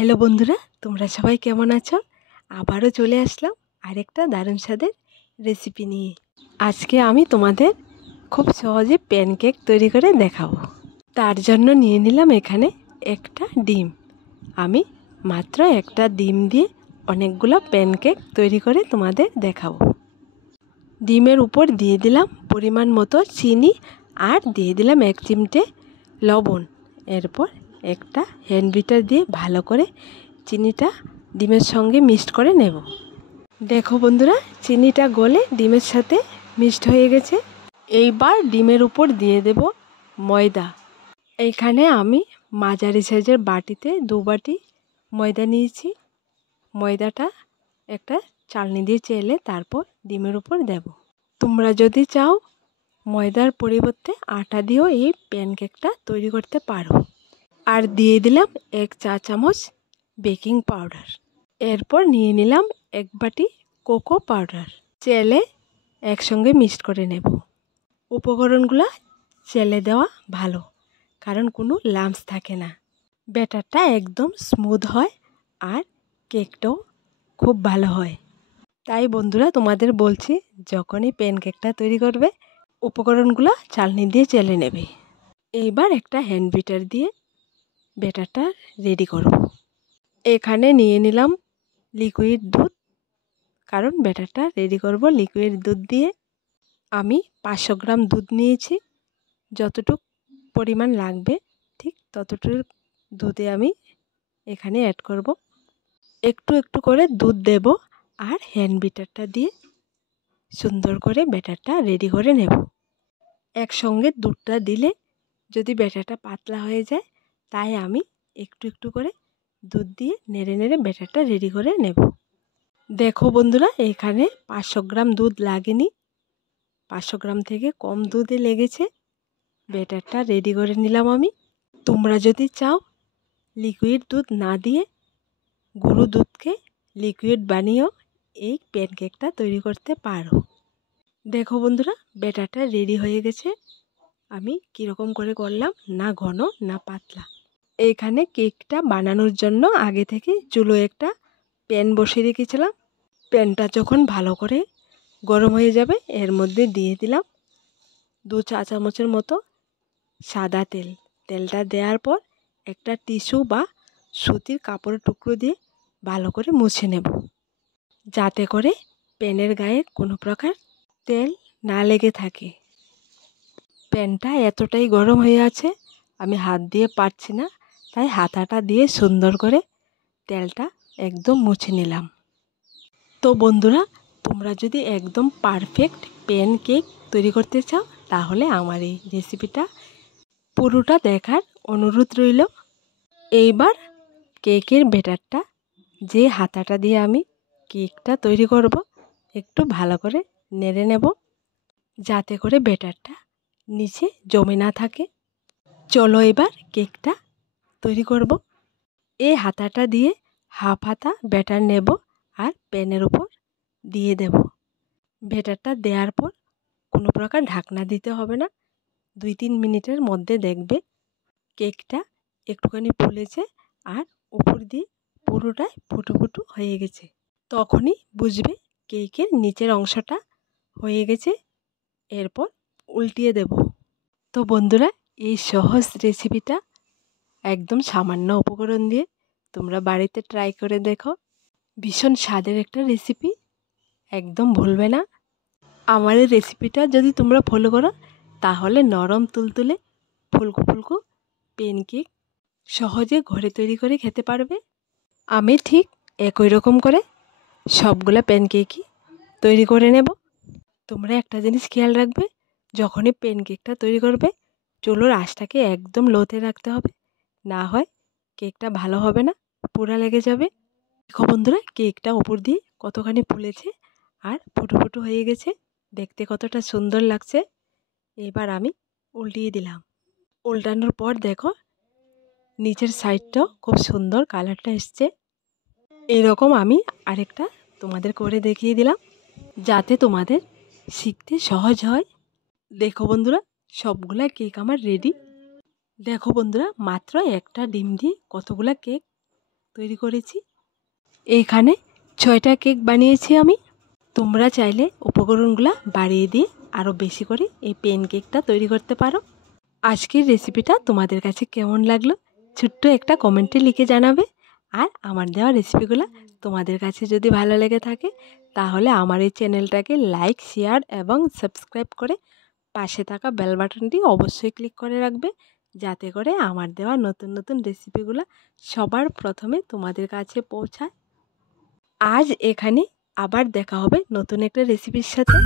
Hello বন্ধুরা, তোমরা সবাই কেমন আছো? আবারও চলে আসলাম আরেকটা দারুণ স্বাদের রেসিপি নিয়ে। আজকে আমি তোমাদের খুব সহজে প্যানকেক তৈরি করে দেখাবো। তার জন্য নিয়ে নিলাম এখানে একটা ডিম। আমি মাত্র একটা ডিম দিয়ে অনেকগুলো প্যানকেক তৈরি করে তোমাদের দেখাবো। ডিমের উপর দিয়ে দিলাম পরিমাণ মতো চিনি আর দিয়ে দিলাম 1 চিমটে লবণ। এরপর একটা হ্যান্ড বিটার দিয়ে ভালো করে চিনিটা ডিমের সঙ্গে মিক্সড করে নেব। দেখো বন্ধুরা, চিনিটা গলে ডিমের সাথে মিক্সড হয়ে গেছে। এইবার ডিমের উপর দিয়ে দেব ময়দা। এইখানে আমি মাঝারি সাইজের বাটিতে 2 বাটি ময়দা নিয়েছি। ময়দাটা একটা চালনি দিয়ে চেলে তারপর ডিমের উপর দেব। তোমরা যদি চাও ময়দার পরিবর্তে আটা দিয়েও এই প্যানকেকটা তৈরি করতে পারো। আর দিয়ে দিলাম 1 চা চামচ বেকিং পাউডার। এরপর নিয়ে নিলাম 1 বাটি কোকো পাউডার। চেলে একসঙ্গে মিক্সড করে নেব। উপকরণগুলো চেলে দেওয়া ভালো, কারণ কোনো লাম্পস থাকে না। ব্যাটারটা একদম স্মুথ হয় আর কেকটাও খুব ভালো হয়। তাই বন্ধুরা, তোমাদের বলছি, যখনই প্যানকেকটা তৈরি করবে উপকরণগুলো চালনি দিয়ে চেলে নেবে। এইবার একটা হ্যান্ড বিটার দিয়ে ব্যাটারটা রেডি করব। এখানে নিয়ে নিলাম লিকুইড দুধ, কারণ ব্যাটারটা রেডি করব লিকুইড দুধ দিয়ে। আমি 500 গ্রাম দুধ নিয়েছি। যতটুকু পরিমাণ লাগবে ঠিক ততটুকু দুধে আমি এখানে অ্যাড করব। একটু একটু করে দুধ দেব আর হ্যান্ড বিটারটা দিয়ে সুন্দর করে ব্যাটারটা রেডি করে নেব। একসঙ্গে দুধটা দিলে যদি ব্যাটারটা পাতলা হয়ে যায়, তাই আমি একটু একটু করে দুধ দিয়ে নেড়ে নেড়ে ব্যাটারটা রেডি করে নেব। দেখো বন্ধুরা, এখানে 500 গ্রাম দুধ লাগেনি, 500 গ্রাম থেকে কম দুধে লেগেছে। ব্যাটারটা রেডি করে নিলাম আমি। তোমরা যদি চাও লিকুইড দুধ না দিয়ে গুঁড়ো দুধকে লিকুইড বানিয়েও এই প্যানকেকটা তৈরি করতে পারো। দেখো বন্ধুরা, ব্যাটারটা রেডি হয়ে গেছে। আমি কীরকম করে করলাম, না ঘন না পাতলা। এইখানে কেকটা বানানোর জন্য আগে থেকে চুলোয় একটা প্যান বসিয়ে রেখেছিলাম। প্যানটা যখন ভালো করে গরম হয়ে যাবে, এর মধ্যে দিয়ে দিলাম 2 চা চামচের মতো সাদা তেল। তেলটা দেওয়ার পর একটা টিস্যু বা সুতির কাপড়ের টুকরো দিয়ে ভালো করে মুছে নেব, যাতে করে প্যানের গায়ে কোনো প্রকার তেল না লেগে থাকে। প্যানটা এতটাই গরম হয়ে আছে, আমি হাত দিয়ে পারছি না, তাই হাতাটা দিয়ে সুন্দর করে তেলটা একদম মুছে নিলাম। তো বন্ধুরা, তোমরা যদি একদম পারফেক্ট প্যানকেক তৈরি করতে চাও, তাহলে আমার এই রেসিপিটা পুরোটা দেখার অনুরোধ রইল। এইবার কেকের ব্যাটারটা যে হাতাটা দিয়ে আমি কেকটা তৈরি করব একটু ভালো করে নেড়ে নেব, যাতে করে ব্যাটারটা নিচে জমে না থাকে। চলো এবার কেকটা তৈরি করব। এই হাতাটা দিয়ে হাফ হাতা ব্যাটার নেব আর প্যানের উপর দিয়ে দেব। ব্যাটারটা দেওয়ার পর কোনো প্রকার ঢাকনা দিতে হবে না। 2-3 মিনিটের মধ্যে দেখবে কেকটা একটুখানি ফুলেছে আর উপর দিয়ে পুরোটাই ফুটো ফুটো হয়ে গেছে। তখনই বুঝবে কেকের নিচের অংশটা হয়ে গেছে। এরপর উল্টিয়ে দেব। তো বন্ধুরা, এই সহজ রেসিপিটা একদম সামান্য উপকরণ দিয়ে তোমরা বাড়িতে ট্রাই করে দেখো। ভীষণ স্বাদের একটা রেসিপি, একদম ভুলবে না। আমার এই রেসিপিটা যদি তোমরা ফলো করো, তাহলে নরম তুলতুলে ফুলকো ফুলকো প্যানকেক সহজে ঘরে তৈরি করে খেতে পারবে। আমি ঠিক একই রকম করে সবগুলো প্যানকেকই তৈরি করে নেব। তোমরা একটা জিনিস খেয়াল রাখবে, যখনই প্যানকেকটা তৈরি করবে চুলোর আঁচটাকে একদম লোতে রাখতে হবে, না হয় কেকটা ভালো হবে না, পোড়া লেগে যাবে। দেখো বন্ধুরা, কেকটা উপর দিয়ে কতখানি ফুলেছে আর ফুটো ফুটো হয়ে গেছে, দেখতে কতটা সুন্দর লাগছে। এবার আমি উল্টিয়ে দিলাম। উল্টানোর পর দেখো নিচের সাইডটাও খুব সুন্দর কালারটা এসছে। এরকম আমি আরেকটা তোমাদের করে দেখিয়ে দিলাম, যাতে তোমাদের শিখতে সহজ হয়। দেখো বন্ধুরা, সবগুলা কেক আমার রেডি। দেখো বন্ধুরা, মাত্র একটা ডিম দিয়ে কতগুলা কেক তৈরি করেছি। এইখানে 6টা কেক বানিয়েছি আমি। তোমরা চাইলে উপকরণগুলো বাড়িয়ে দিয়ে আরও বেশি করে এই প্যান কেকটা তৈরি করতে পারো। আজকের রেসিপিটা তোমাদের কাছে কেমন লাগলো ছোট্ট একটা কমেন্টে লিখে জানাবে। আর আমার দেওয়া রেসিপিগুলো তোমাদের কাছে যদি ভালো লেগে থাকে তাহলে আমার এই চ্যানেলটাকে লাইক, শেয়ার এবং সাবস্ক্রাইব করে পাশে থাকা বেল বাটনটি অবশ্যই ক্লিক করে রাখবে, যাতে করে আমার দেওয়া নতুন নতুন রেসিপিগুলো সবার প্রথমে তোমাদের কাছে পৌঁছায়। আজ এখানে আবার দেখা হবে নতুন একটা রেসিপির সাথে।